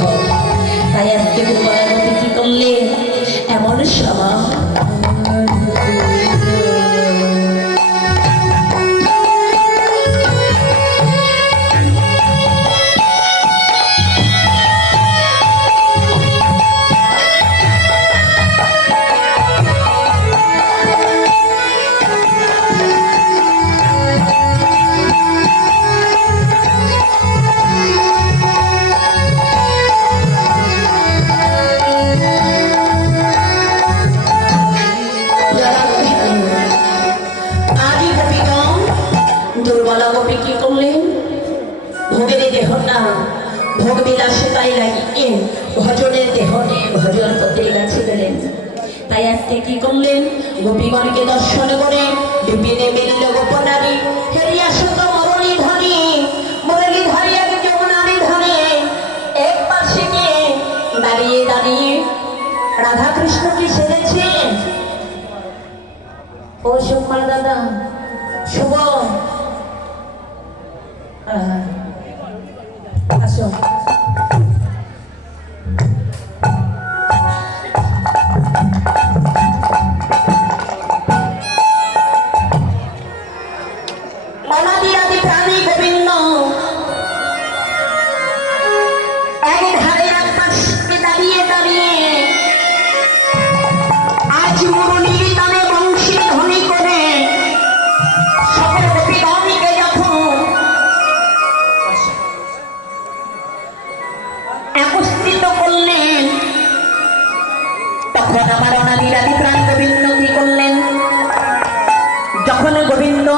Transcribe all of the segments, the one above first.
হয়। তাই আজকে দুর্বলার মধ্যে কি করলে এমন সময় দুর্বলা গোপী কি করলেন? ভোগের দেহটা ভোগ বিলাসিতায় লাগিয়ে ভজনের দেহ নিয়ে ভজন করতে গেছে গেলেন। তাই আজকে কি করলেন? গোপীগণকে দর্শন করে বিপিনে মিলল গোপনারী হেরিয়া শত মরণী ধনী মরণী ধরি এক যমুনারী ধনে এক পাশে গিয়ে দাঁড়িয়ে দাঁড়িয়ে রাধা কৃষ্ণ কি সেরেছে? ও সুকুমার দাদা, শুভ আসো। অনাদি আদি প্রাণী গোবিন্দ এক ধারে এক পাশে দাঁড়িয়ে দাঁড়িয়ে আজ মুরলীর তানে বংশী ধ্বনি করে সকল গোপীগণকে যখন একত্রিত করলেন, তখন আমার অনাদি আদি প্রাণ গোবিন্দ কি করলেন? যখন গোবিন্দ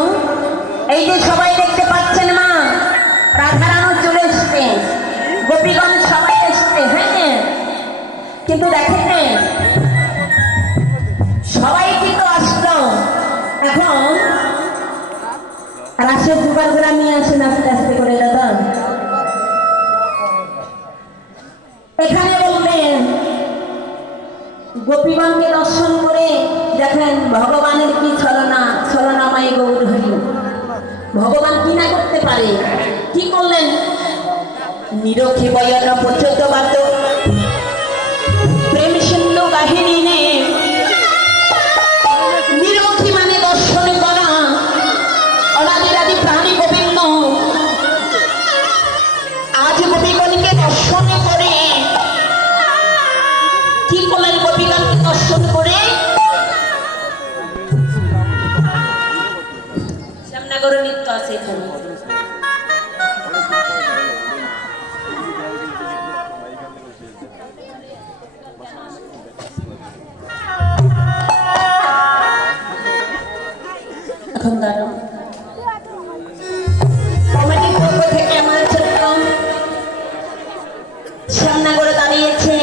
এই যে সবাই দেখতে পাচ্ছেন মা রাধারানও চলে এসছে, গোপীগণ সবাই এসছে, হ্যাঁ, কিন্তু দেখেন সবাই কিন্তু আসলো। এখন রাশের জোগাড় গুলা নিয়ে আসেন আস্তে আস্তে করে দাদা। এখানে বলবেন গোপীগণকে দর্শন করে দেখেন ভগবানের কি ছলনা, ছলনাময় গৌর হরি। ভগবান কি না করতে পারে? কি করলেন? নিরক্ষী বয়ন পর্যন্ত বাদ প্রেম সিন্ধু কাহিনী নে নিরক্ষী মানে দর্শন করা অনাদি আদি প্রাণী গোবিন্দ আজ গোপীগণকে দর্শন করে কি করলেন? গোপীগণকে দর্শন করে শ্যামনগর নৃত্য আছে এখানে। এখন দাঁড়াও, কমিটির পক্ষ থেকে আমার ছোট্ট শ্যামনগরে দাঁড়িয়েছে